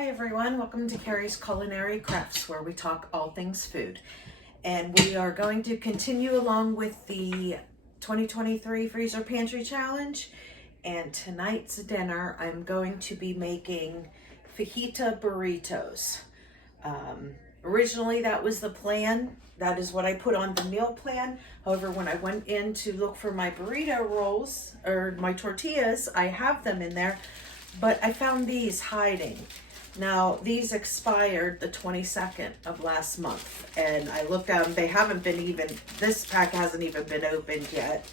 Hi everyone, welcome to Carrie's Culinary Crafts, where we talk all things food. And we are going to continue along with the 2023 Freezer Pantry Challenge. And tonight's dinner, I'm going to be making fajita burritos. Originally, that was the plan. That is what I put on the meal plan. However, when I went in to look for my burrito rolls, or my tortillas, I have them in there, but I found these hiding. Now, these expired the 22nd of last month, and I looked at them. They haven't been even, this pack hasn't even been opened yet,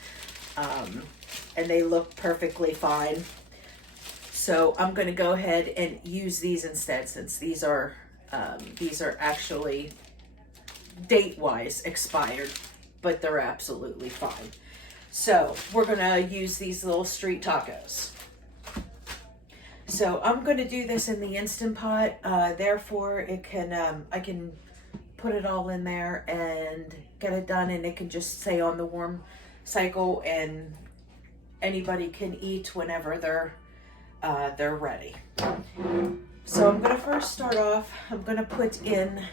and they look perfectly fine. So I'm going to go ahead and use these instead, since these are actually date-wise expired, but they're absolutely fine. So we're going to use these little street tacos. So I'm going to do this in the Instant Pot, therefore it can I can put it all in there and get it done, and it can just stay on the warm cycle, and anybody can eat whenever they're ready. So I'm going to first start off, I'm going to put in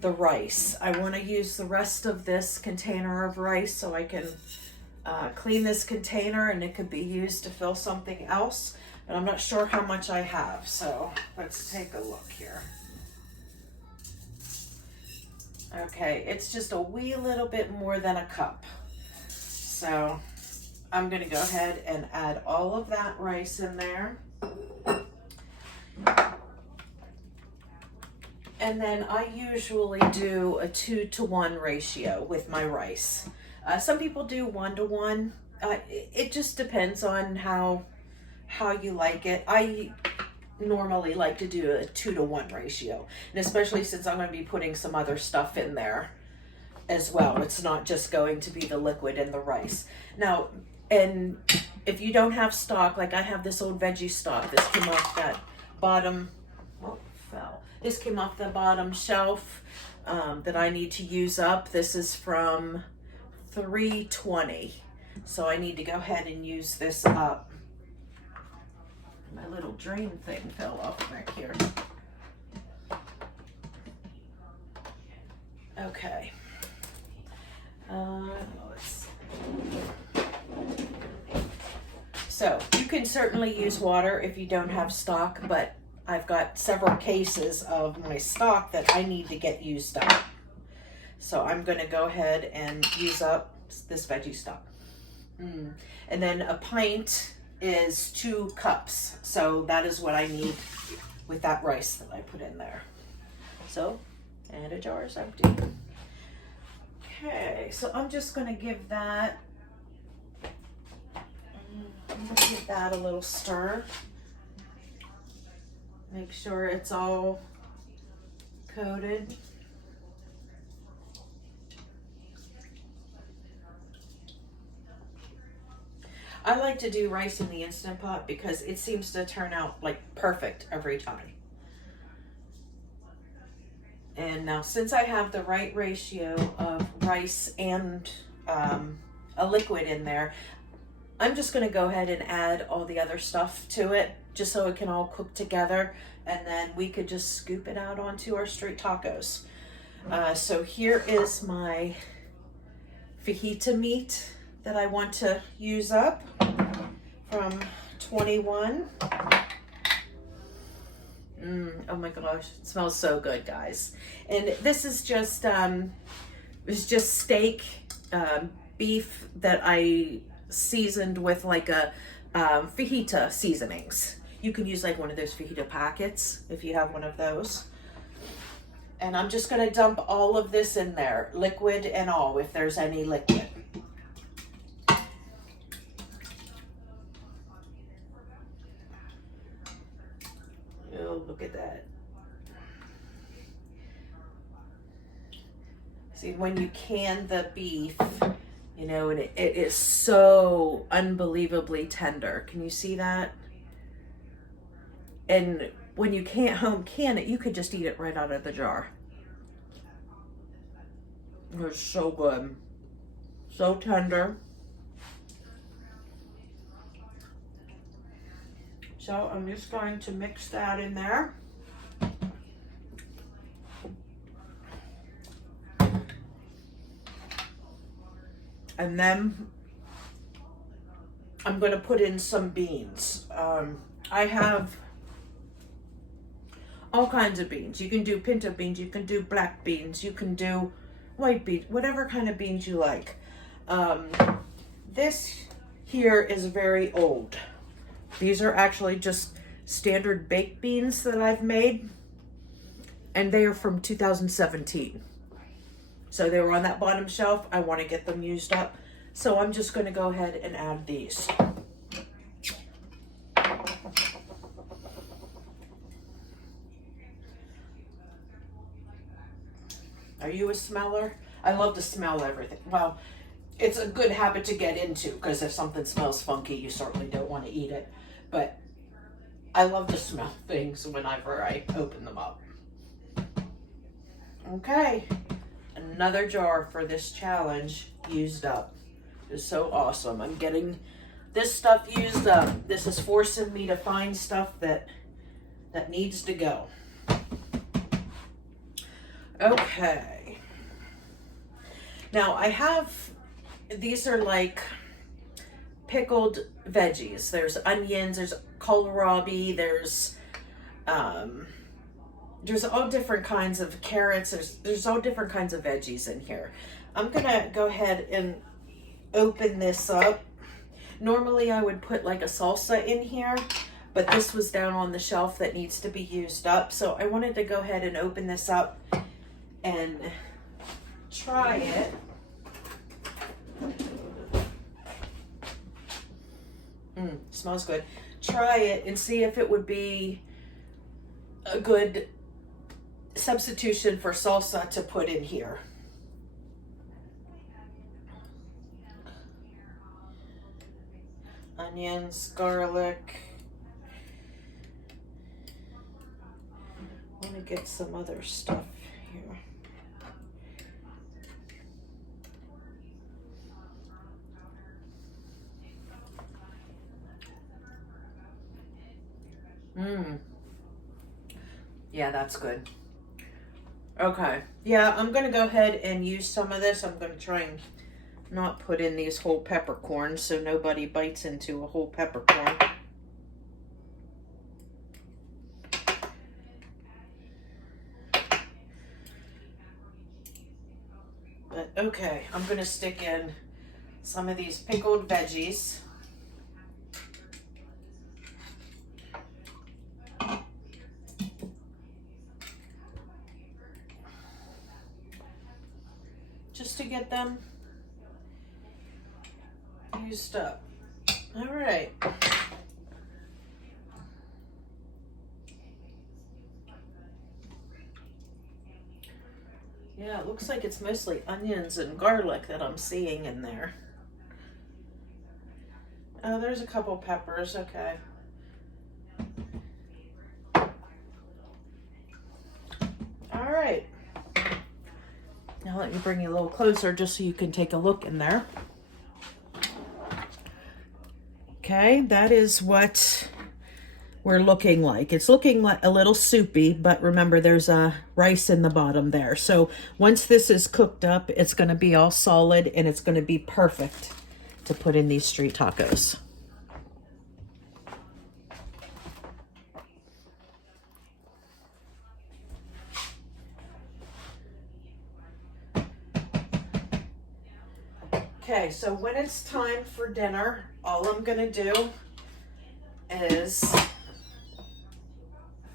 the rice. I want to use the rest of this container of rice so I can clean this container, and it could be used to fill something else. But I'm not sure how much I have, so let's take a look here. Okay, it's just a wee little bit more than a cup. So I'm gonna go ahead and add all of that rice in there. And then I usually do a 2-to-1 ratio with my rice. Some people do 1-to-1. It just depends on how you like it. I normally like to do a 2-to-1 ratio, and especially since I'm going to be putting some other stuff in there as well. It's not just going to be the liquid and the rice. Now, and if you don't have stock, like I have this old veggie stock. This came off that bottom, This came off the bottom shelf that I need to use up. This is from 320. So I need to go ahead and use this up. My little drain thing fell off back here. Okay. So you can certainly use water if you don't have stock, but I've got several cases of my stock that I need to get used up. So I'm going to go ahead and use up this veggie stock. And then a pint is 2 cups. So that is what I need with that rice that I put in there. So, and a jar is empty. Okay, so I'm just going to give that a little stir. Make sure it's all coated. I like to do rice in the Instant Pot because it seems to turn out like perfect every time. And now, since I have the right ratio of rice and a liquid in there, I'm just going to go ahead and add all the other stuff to it, just so it can all cook together, and then we could just scoop it out onto our street tacos. So here is my fajita meat that I want to use up from 21. Oh my gosh, it smells so good, guys. And this is just steak, beef that I seasoned with like a fajita seasonings. You can use like one of those fajita packets if you have one of those. And I'm just gonna dump all of this in there, liquid and all, if there's any liquid. Oh, look at that. See, when you can the beef, you know, and it is so unbelievably tender. Can you see that? And when you can't home can it, you could just eat it right out of the jar. It's so good. So tender. So I'm just going to mix that in there. And then I'm going to put in some beans. I have all kinds of beans. You can do pinto beans, you can do black beans, you can do white beans, whatever kind of beans you like. This here is very old. These are actually just standard baked beans that I've made, and they are from 2017. So they were on that bottom shelf. I want to get them used up. So I'm just going to go ahead and add these. Are you a smeller? I love to smell everything. Well, it's a good habit to get into, because if something smells funky, you certainly don't want to eat it. But I love to smell things whenever I open them up. Okay, another jar for this challenge used up. It's so awesome. I'm getting this stuff used up. This is forcing me to find stuff that needs to go. Okay. Now I have, these are like pickled veggies. There's onions, there's kohlrabi, there's all different kinds of carrots. There's all different kinds of veggies in here. I'm gonna go ahead and open this up. Normally I would put like a salsa in here, but this was down on the shelf that needs to be used up. So I wanted to go ahead and open this up and try it. Smells good. Try it and see if it would be a good substitution for salsa to put in here. Onions, garlic. I want to get some other stuff here. Yeah, that's good. Okay. Yeah, I'm going to go ahead and use some of this. I'm going to try and not put in these whole peppercorns so nobody bites into a whole peppercorn. But okay, I'm going to stick in some of these pickled veggies. Just to get them used up. All right. Yeah, it looks like it's mostly onions and garlic that I'm seeing in there. Oh, there's a couple peppers, okay. All right. Now let me bring you a little closer just so you can take a look in there. Okay, that is what we're looking like. It's looking like a little soupy, but remember there's rice in the bottom there. So once this is cooked up, it's going to be all solid and it's going to be perfect to put in these street tacos. Okay, so when it's time for dinner, all I'm gonna do is,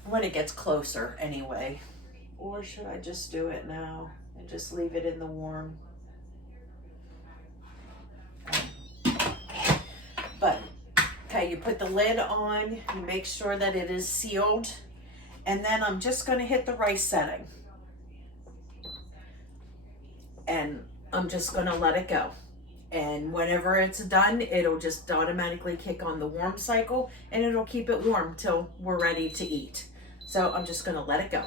when it gets closer anyway, or should I just do it now and just leave it in the warm? But, okay, you put the lid on, you make sure that it is sealed, and then I'm just gonna hit the rice setting. And I'm just gonna let it go. And whenever it's done, it'll just automatically kick on the warm cycle and it'll keep it warm till we're ready to eat. So I'm just gonna let it go.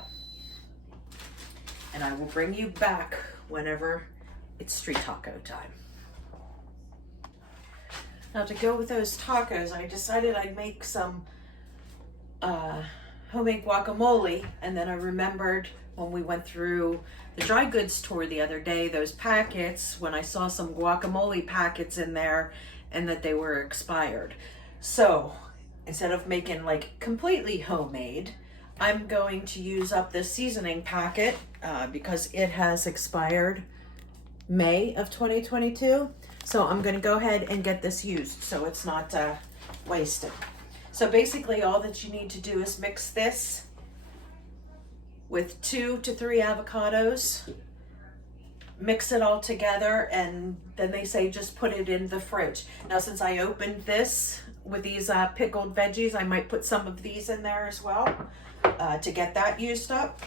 And I will bring you back whenever it's street taco time. Now to go with those tacos, I decided I'd make some homemade guacamole, and then I remembered when we went through the dry goods tour the other day, those packets, when I saw some guacamole packets in there and that they were expired. So instead of making like completely homemade, I'm going to use up this seasoning packet because it has expired May of 2022. So I'm going to go ahead and get this used so it's not wasted. So basically all that you need to do is mix this with 2 to 3 avocados, mix it all together, and then they say just put it in the fridge. Now since I opened this with these pickled veggies, I might put some of these in there as well to get that used up.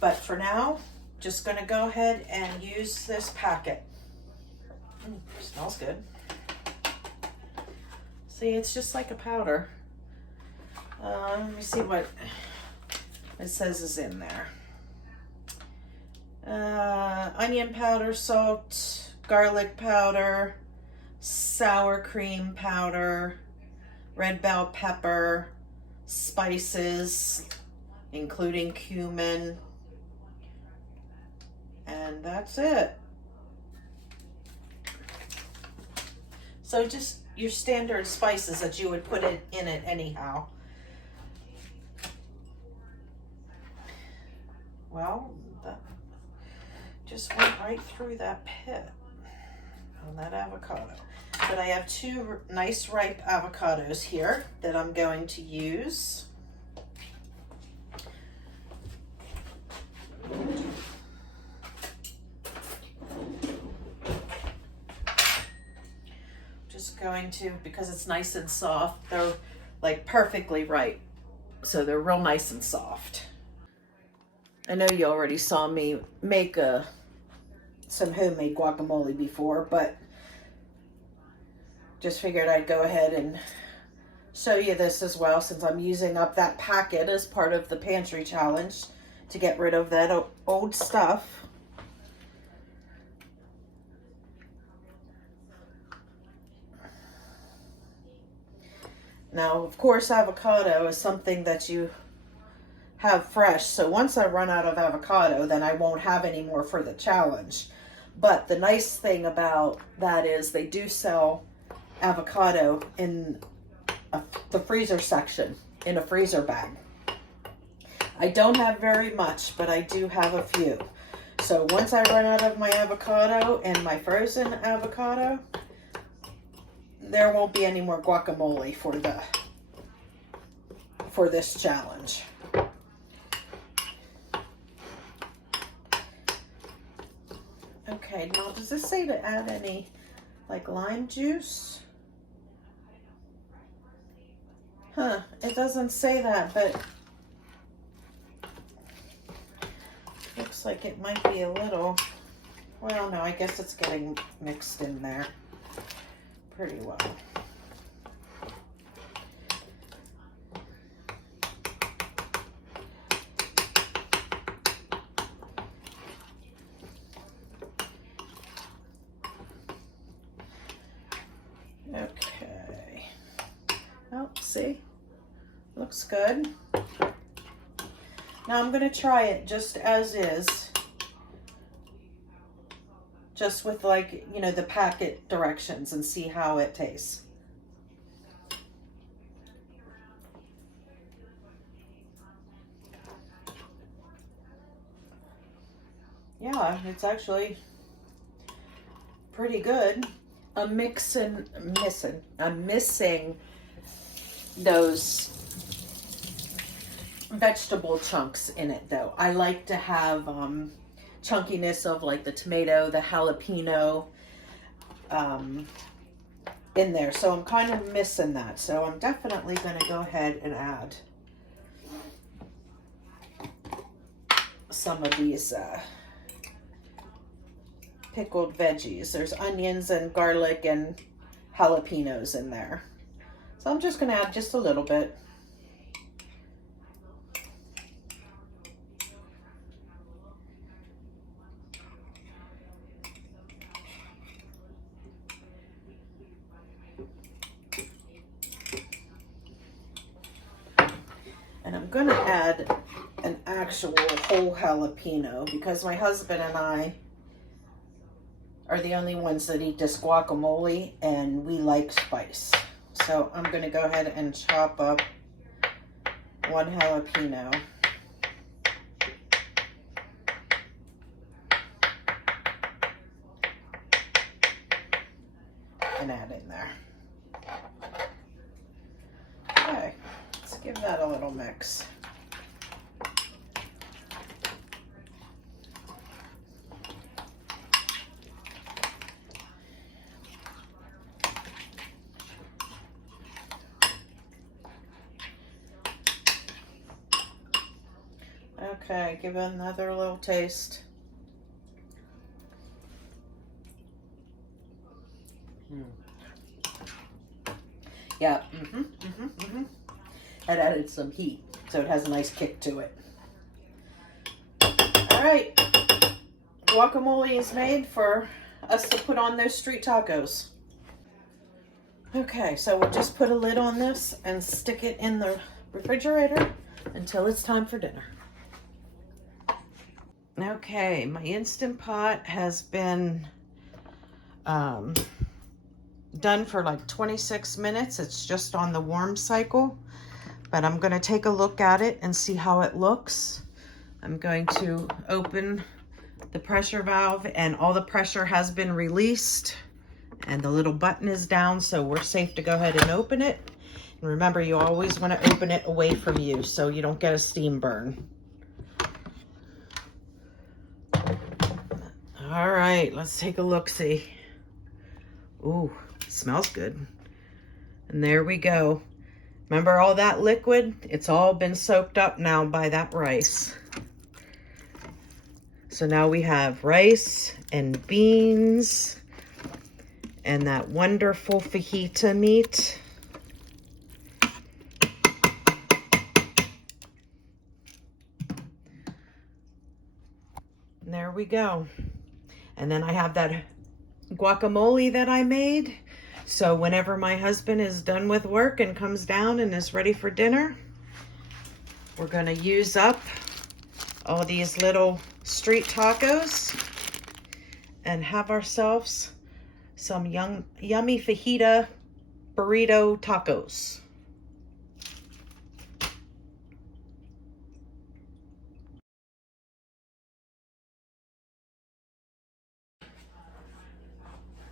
But for now, just gonna go ahead and use this packet. Smells good. See, it's just like a powder. Let me see what it says is in there. Onion powder, salt, garlic powder, sour cream powder, red bell pepper, spices, including cumin, and that's it. So just your standard spices that you would put in it anyhow. Well, that just went right through that pit on that avocado. But I have 2 nice ripe avocados here that I'm going to use. Just going to, because it's nice and soft, they're like perfectly ripe. So they're real nice and soft. I know you already saw me make some homemade guacamole before, but just figured I'd go ahead and show you this as well, since I'm using up that packet as part of the pantry challenge to get rid of that old stuff. Now, of course, avocado is something that you have fresh, so once I run out of avocado, then I won't have any more for the challenge. But the nice thing about that is they do sell avocado in the freezer section in a freezer bag. I don't have very much, but I do have a few. So once I run out of my avocado and my frozen avocado, there won't be any more guacamole for this challenge. Okay, now does this say to add any like lime juice? Huh, it doesn't say that, but looks like it might be a little, well, no, I guess it's getting mixed in there pretty well. Okay. Oh, see? Looks good. Now I'm going to try it just as is. Just with, like, you know, the packet directions, and see how it tastes. Yeah, it's actually pretty good. I'm missing those vegetable chunks in it, though. I like to have chunkiness of like the tomato, the jalapeno in there. So I'm kind of missing that. So I'm definitely going to go ahead and add some of these pickled veggies. There's onions and garlic and jalapenos in there. So I'm just going to add just a little bit. And I'm I'm gonna add an actual whole jalapeno because my husband and I are the only ones that eat this guacamole, and we like spice. So I'm gonna go ahead and chop up one jalapeno. And add in there. Okay, let's give that a little mix. Okay, give it another little taste. Yeah, That added some heat, so it has a nice kick to it. All right, guacamole is made for us to put on those street tacos. Okay, so we'll just put a lid on this and stick it in the refrigerator until it's time for dinner. Okay, my Instant Pot has been done for like 26 minutes. It's just on the warm cycle, but I'm going to take a look at it and see how it looks. I'm going to open the pressure valve, and all the pressure has been released and the little button is down, so we're safe to go ahead and open it. And remember, you always want to open it away from you so you don't get a steam burn. All right, let's take a look-see. Ooh, smells good. And there we go. Remember all that liquid? It's all been soaked up now by that rice. So now we have rice and beans and that wonderful fajita meat. And there we go. And then I have that guacamole that I made. So whenever my husband is done with work and comes down and is ready for dinner, we're gonna use up all these little street tacos and have ourselves some yummy fajita burrito tacos.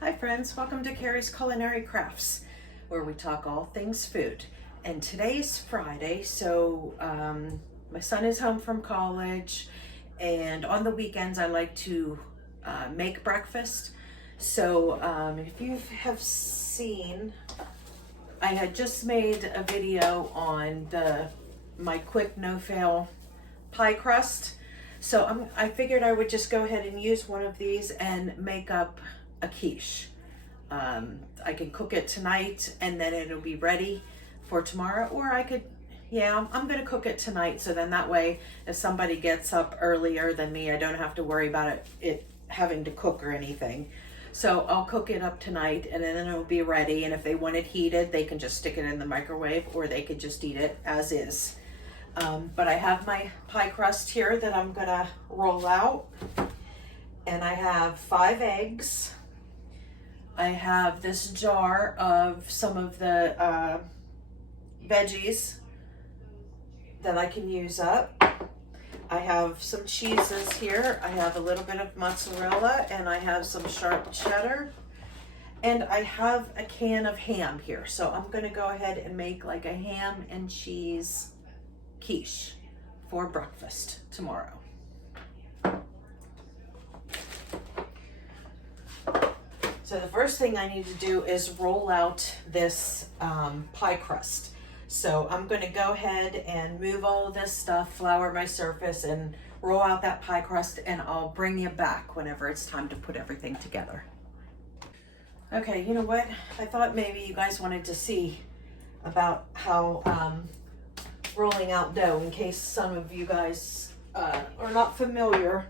Hi friends, welcome to Carrie's Culinary Crafts, where we talk all things food. And today's Friday, so my son is home from college, and on the weekends I like to make breakfast. So if you have seen, I had just made a video on my quick no-fail pie crust. So I figured I would just go ahead and use one of these and make up a quiche. I can cook it tonight and then it'll be ready for tomorrow, or I could, I'm gonna cook it tonight, so then that way if somebody gets up earlier than me, I don't have to worry about it having to cook or anything. So I'll cook it up tonight and then it'll be ready, and if they want it heated, they can just stick it in the microwave, or they could just eat it as is. But I have my pie crust here that I'm gonna roll out, and I have 5 eggs. I have this jar of some of the veggies that I can use up. I have some cheeses here. I have a little bit of mozzarella, and I have some sharp cheddar, and I have a can of ham here. So I'm gonna go ahead and make like a ham and cheese quiche for breakfast tomorrow. So the first thing I need to do is roll out this pie crust. So I'm going to go ahead and move all of this stuff, flour my surface, and roll out that pie crust, and I'll bring you back whenever it's time to put everything together. Okay, you know what? I thought maybe you guys wanted to see about how rolling out dough, in case some of you guys are not familiar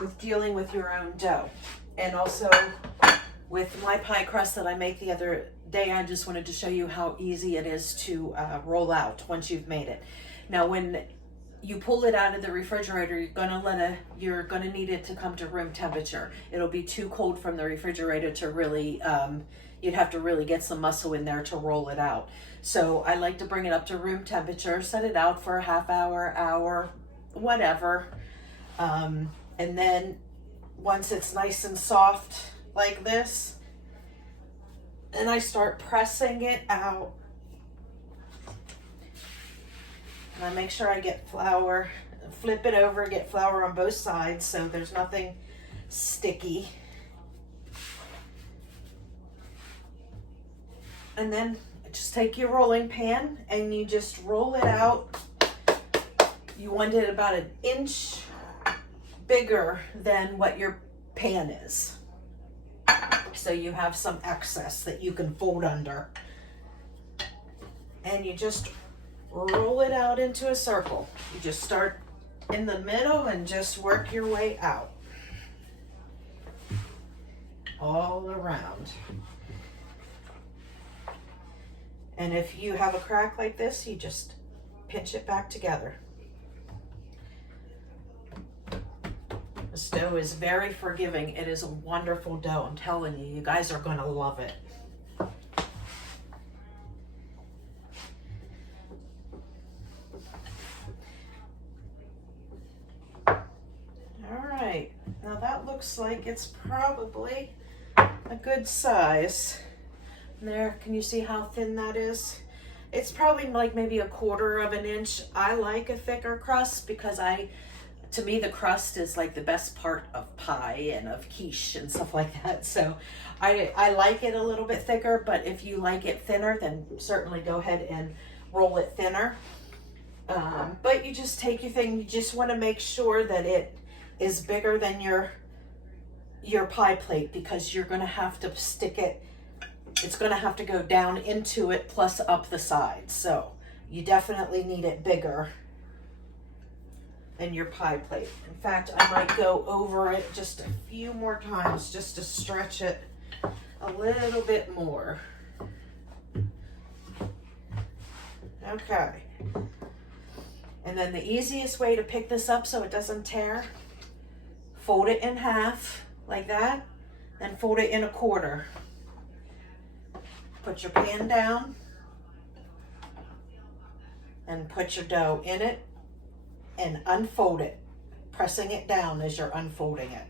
with dealing with your own dough. And also With my pie crust that I make the other day, I just wanted to show you how easy it is to roll out once you've made it. Now, when you pull it out of the refrigerator, you're gonna need it to come to room temperature. It'll be too cold from the refrigerator to really, you'd have to really get some muscle in there to roll it out. So I like to bring it up to room temperature, set it out for a half hour, whatever. And then once it's nice and soft like this, and I start pressing it out. And I make sure I get flour, flip it over, get flour on both sides so there's nothing sticky. And then just take your rolling pan and you just roll it out. You want it about an inch bigger than what your pan is, so you have some excess that you can fold under. And you just roll it out into a circle. You just start in the middle and just work your way out all around. And if you have a crack like this, you just pinch it back together. This dough is very forgiving. It is a wonderful dough. I'm telling you, you guys are going to love it. All right, now that looks like it's probably a good size. There, can you see how thin that is? It's probably like maybe 1/4 of an inch. I like a thicker crust because to me, the crust is like the best part of pie and of quiche and stuff like that. So I like it a little bit thicker, but if you like it thinner, then certainly go ahead and roll it thinner. But you just take your thing, you just want to make sure that it is bigger than your pie plate, because you're going to have to stick it. It's going to have to go down into it plus up the sides. So you definitely need it bigger than your pie plate. In fact, I might go over it just a few more times just to stretch it a little bit more. Okay. And then the easiest way to pick this up so it doesn't tear, fold it in half like that, then fold it in 1/4. Put your pan down and put your dough in it and unfold it, pressing it down as you're unfolding it.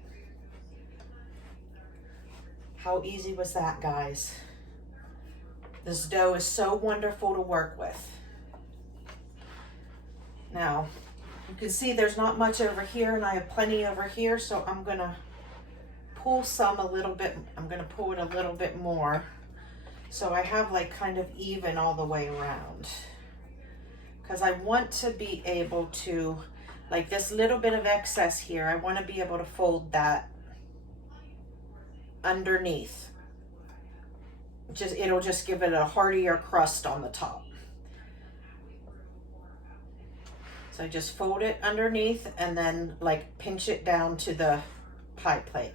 How easy was that, guys? This dough is so wonderful to work with. Now, you can see there's not much over here and I have plenty over here, so I'm gonna pull some a little bit. I'm gonna pull it a little bit more, so I have like kind of even all the way around. Because I want to be able to, like this little bit of excess here, I want to be able to fold that underneath. It'll just give it a heartier crust on the top. So I just fold it underneath and then like pinch it down to the pie plate.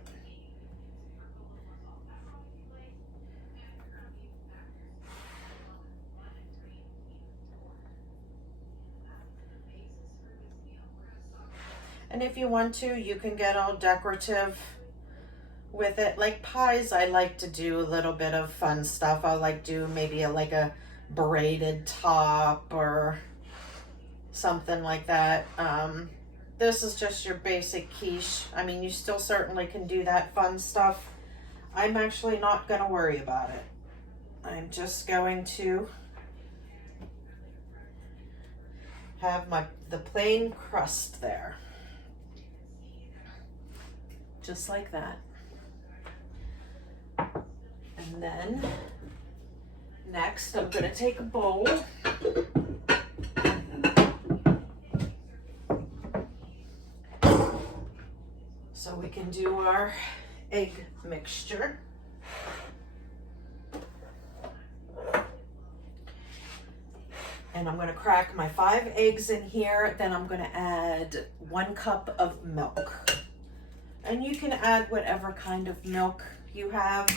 And if you want to, you can get all decorative with it. Like pies, I like to do a little bit of fun stuff. I like do maybe like a braided top or something like that. This is just your basic quiche. I mean, you still certainly can do that fun stuff. I'm actually not going to worry about it. I'm just going to have the plain crust there. Just like that. And then next I'm going to take a bowl so we can do our egg mixture. And I'm going to crack my 5 eggs in here. Then I'm going to add 1 cup of milk. And you can add whatever kind of milk you have.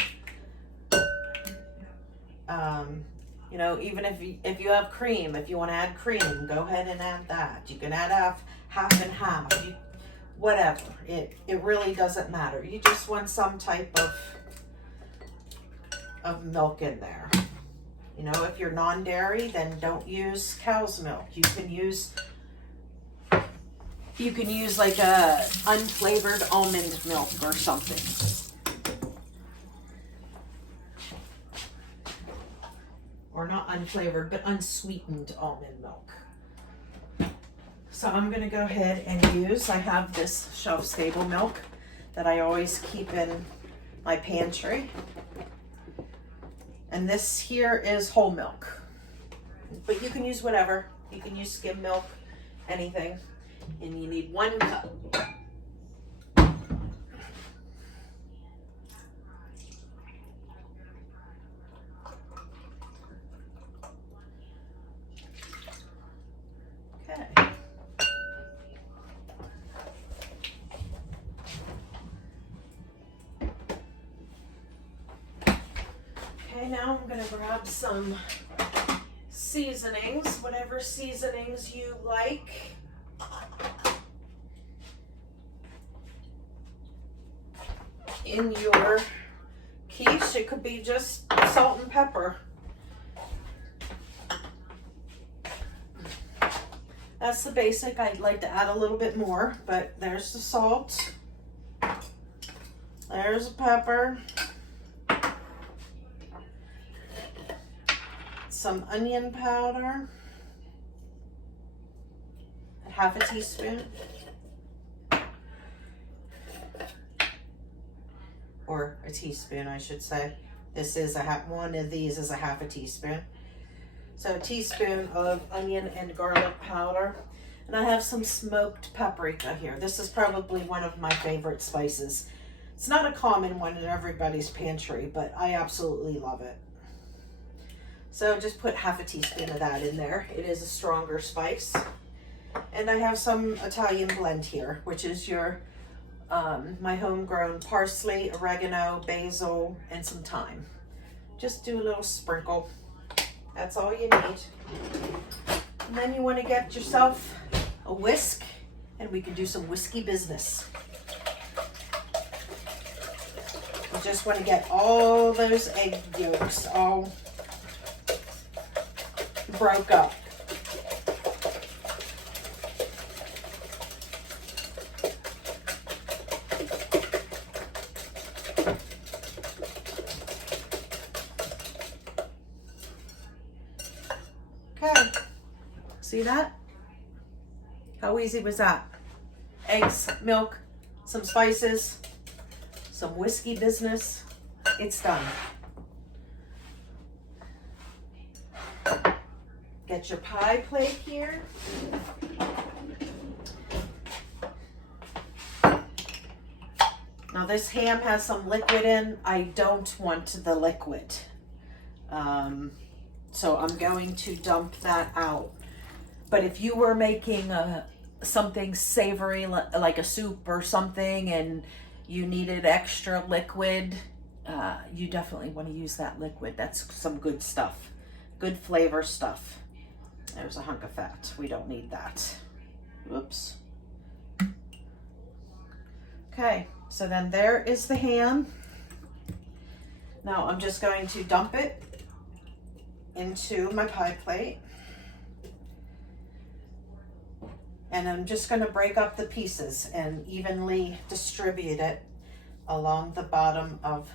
You know, even if you have cream, if you want to add cream, go ahead and add that. You can add half and half, whatever. It really doesn't matter. You just want some type of milk in there. You know, if you're non-dairy, then don't use cow's milk. You can use like a unflavored almond milk or something. Or not unflavored, but unsweetened almond milk. So I'm gonna go ahead and I have this shelf-stable milk that I always keep in my pantry. And this here is whole milk. But you can use whatever. You can use skim milk, anything. And you need 1 cup. Okay, now I'm gonna grab some seasonings, whatever seasonings you like. In your quiche, it could be just salt and pepper. That's the basic. I'd like to add a little bit more, but there's the salt. There's the pepper. Some onion powder. Half a teaspoon. Or a teaspoon, I should say. This is one of these is a half a teaspoon. So a teaspoon of onion and garlic powder. And I have some smoked paprika here. This is probably one of my favorite spices. It's not a common one in everybody's pantry, but I absolutely love it. So just put half a teaspoon of that in there. It is a stronger spice. And I have some Italian blend here, which is your my homegrown parsley, oregano, basil, and some thyme. Just do a little sprinkle. That's all you need. And then you want to get yourself a whisk, and we can do some whiskey business. You just want to get all those egg yolks all broke up. Okay, see that? How easy was that? Eggs, milk, some spices, some whiskey business. It's done. Get your pie plate here. Now this ham has some liquid in. I don't want the liquid. So I'm going to dump that out. But if you were making something savory, like a soup or something, and you needed extra liquid, you definitely want to use that liquid. That's some good stuff, good flavor stuff. There's a hunk of fat. We don't need that. Whoops. Okay, so then there is the ham. Now I'm just going to dump it into my pie plate. And I'm just going to break up the pieces and evenly distribute it along the bottom of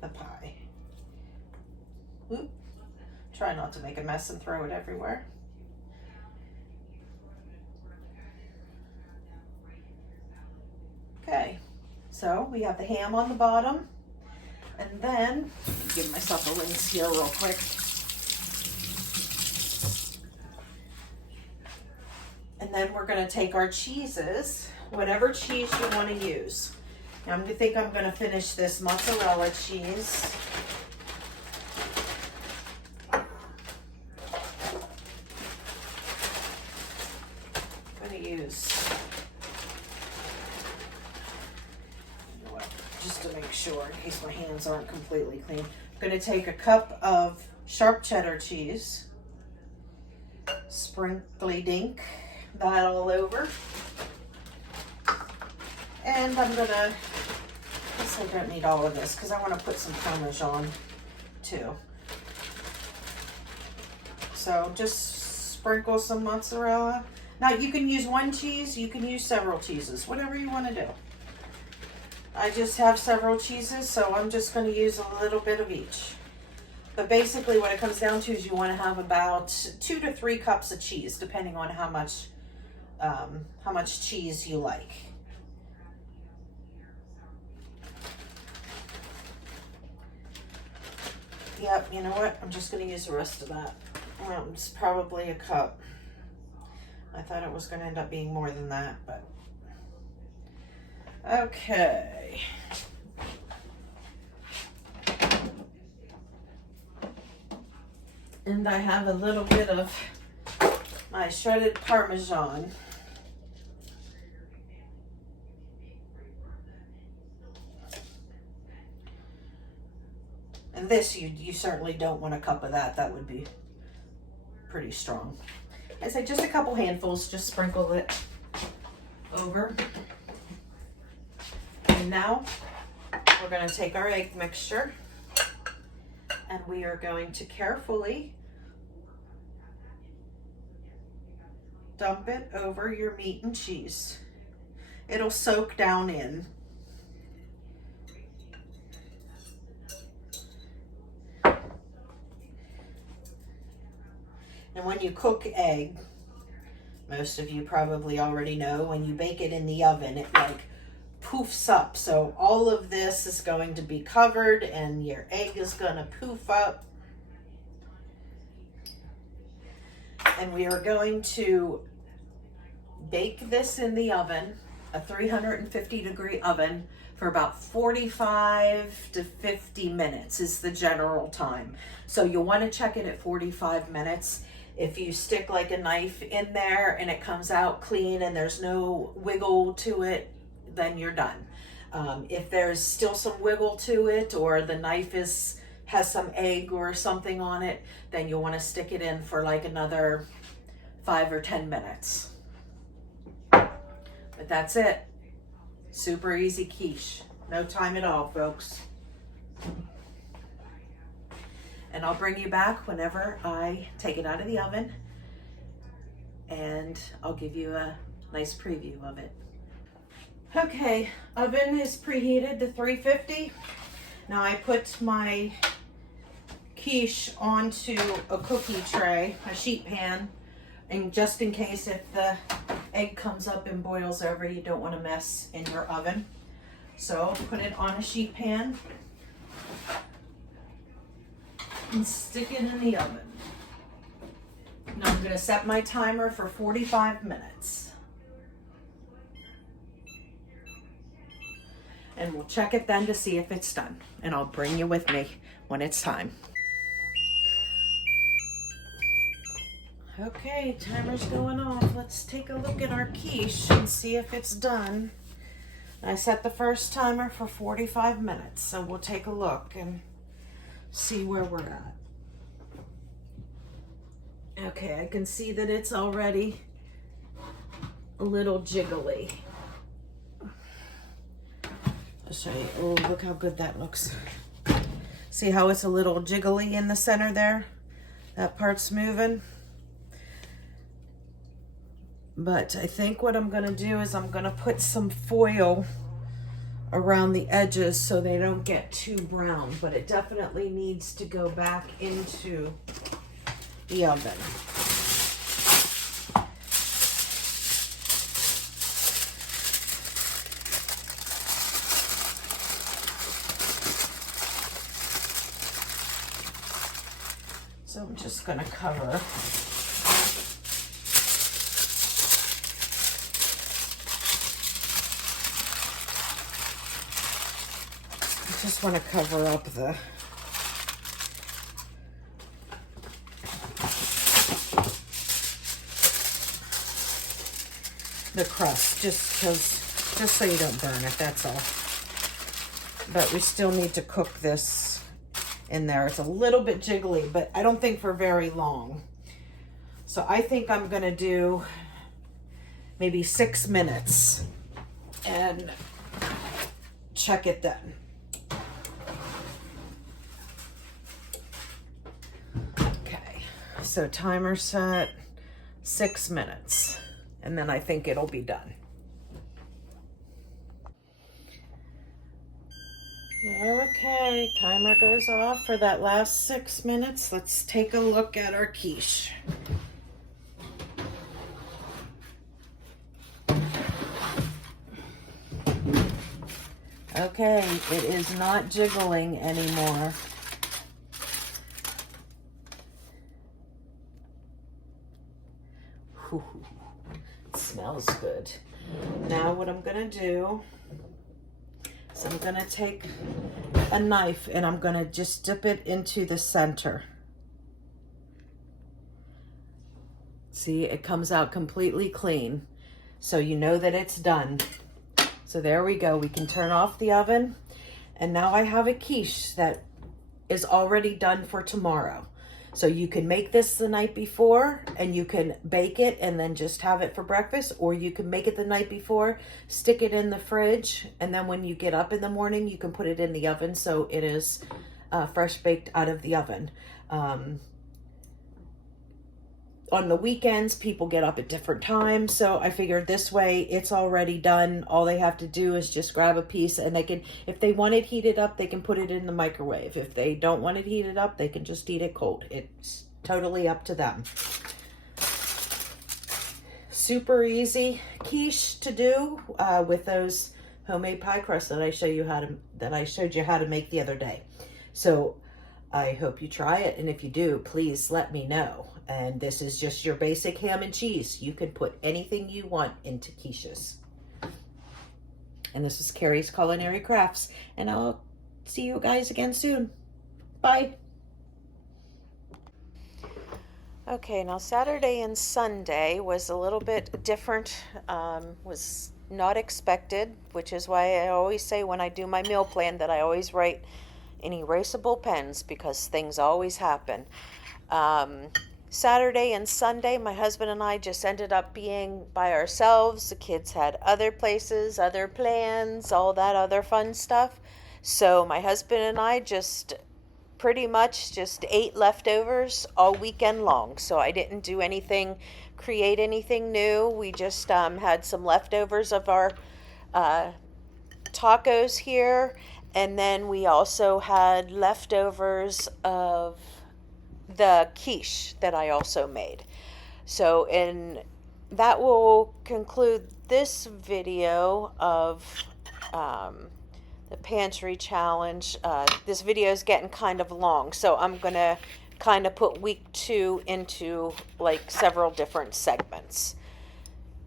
the pie. Oop. Try not to make a mess and throw it everywhere. Okay, so we have the ham on the bottom. And then, give myself a rinse here real quick. And then we're going to take our cheeses, whatever cheese you want to use. Now I think I'm going to finish this mozzarella cheese. I'm going to use, you know what, just to make sure, in case my hands aren't completely clean, I'm going to take a cup of sharp cheddar cheese, sprinkly dink that all over, and I'm going to, I guess I don't need all of this because I want to put some Parmesan too. So just sprinkle some mozzarella. Now you can use one cheese, you can use several cheeses, whatever you want to do. I just have several cheeses, so I'm just going to use a little bit of each. But basically what it comes down to is you want to have about 2 to 3 cups of cheese, depending on how much cheese you like. Yep, you know what? I'm just going to use the rest of that. Well, it's probably a cup. I thought it was going to end up being more than that, but okay. And I have a little bit of my shredded Parmesan. And this, you certainly don't want a cup of that. That would be pretty strong. I say just a couple handfuls, just sprinkle it over. And now we're going to take our egg mixture and we are going to carefully dump it over your meat and cheese. It'll soak down in. And when you cook egg, most of you probably already know, when you bake it in the oven, it like poofs up. So all of this is going to be covered and your egg is going to poof up. And we are going to bake this in the oven, a 350-degree oven, for about 45 to 50 minutes is the general time. So you'll want to check it at 45 minutes. If you stick like a knife in there and it comes out clean and there's no wiggle to it, then you're done. If there's still some wiggle to it, or the knife has some egg or something on it, then you'll want to stick it in for like another 5 or 10 minutes. But that's it. Super easy quiche. No time at all, folks. And I'll bring you back whenever I take it out of the oven, and I'll give you a nice preview of it. Okay, oven is preheated to 350. Now I put my quiche onto a cookie tray, a sheet pan, and just in case if the egg comes up and boils over, you don't want to mess in your oven. So put it on a sheet pan and stick it in the oven. Now I'm going to set my timer for 45 minutes. And we'll check it then to see if it's done. And I'll bring you with me when it's time. Okay, timer's going off. Let's take a look at our quiche and see if it's done. I set the first timer for 45 minutes, so we'll take a look and see where we're at. Okay, I can see that it's already a little jiggly. I'll show you. Oh, look how good that looks. See how it's a little jiggly in the center there? That part's moving. But I think what I'm going to do is I'm going to put some foil around the edges so they don't get too brown, but it definitely needs to go back into the oven. So I'm just going to cover. Just want to cover up the crust, just so you don't burn it, that's all. But we still need to cook this in there. It's a little bit jiggly, but I don't think for very long. So I think I'm gonna do maybe 6 minutes and check it then. Okay, so timer set 6 minutes, and then I think it'll be done. Okay, timer goes off for that last 6 minutes. Let's take a look at our quiche. Okay, it is not jiggling anymore. Ooh, it smells good. Now what I'm gonna do is I'm gonna take a knife and I'm gonna just dip it into the center. See, it comes out completely clean. So you know that it's done. So there we go. We can turn off the oven. And now I have a quiche that is already done for tomorrow. So you can make this the night before and you can bake it and then just have it for breakfast, or you can make it the night before, stick it in the fridge, and then when you get up in the morning, you can put it in the oven so it is fresh baked out of the oven. On the weekends, people get up at different times, so I figured this way it's already done. All they have to do is just grab a piece, and they can, if they want it heated up, they can put it in the microwave. If they don't want it heated up, they can just eat it cold. It's totally up to them. Super easy quiche to do with those homemade pie crusts that I showed you how to make the other day. So I hope you try it, and if you do, please let me know. And this is just your basic ham and cheese. You can put anything you want into quiches. And this is Carrie's Culinary Crafts, and I'll see you guys again soon. Bye. Okay, now Saturday and Sunday was a little bit different, was not expected, which is why I always say when I do my meal plan that I always write in erasable pens, because things always happen. Saturday and Sunday, my husband and I just ended up being by ourselves. The kids had other places, other plans, all that other fun stuff. So my husband and I just pretty much just ate leftovers all weekend long. So I didn't do anything, create anything new. We just had some leftovers of our tacos here. And then we also had leftovers of the quiche that I also made. So that will conclude this video of the pantry challenge. This video is getting kind of long, so I'm gonna kind of put week 2 into like several different segments.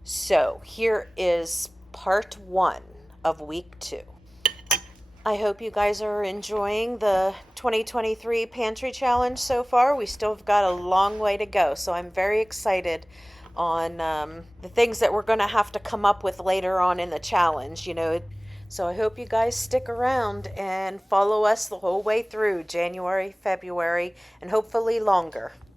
So here is part 1 of week 2. I hope you guys are enjoying the 2023 Pantry Challenge so far. We still have got a long way to go, so I'm very excited on the things that we're going to have to come up with later on in the challenge, you know. So I hope you guys stick around and follow us the whole way through January, February, and hopefully longer.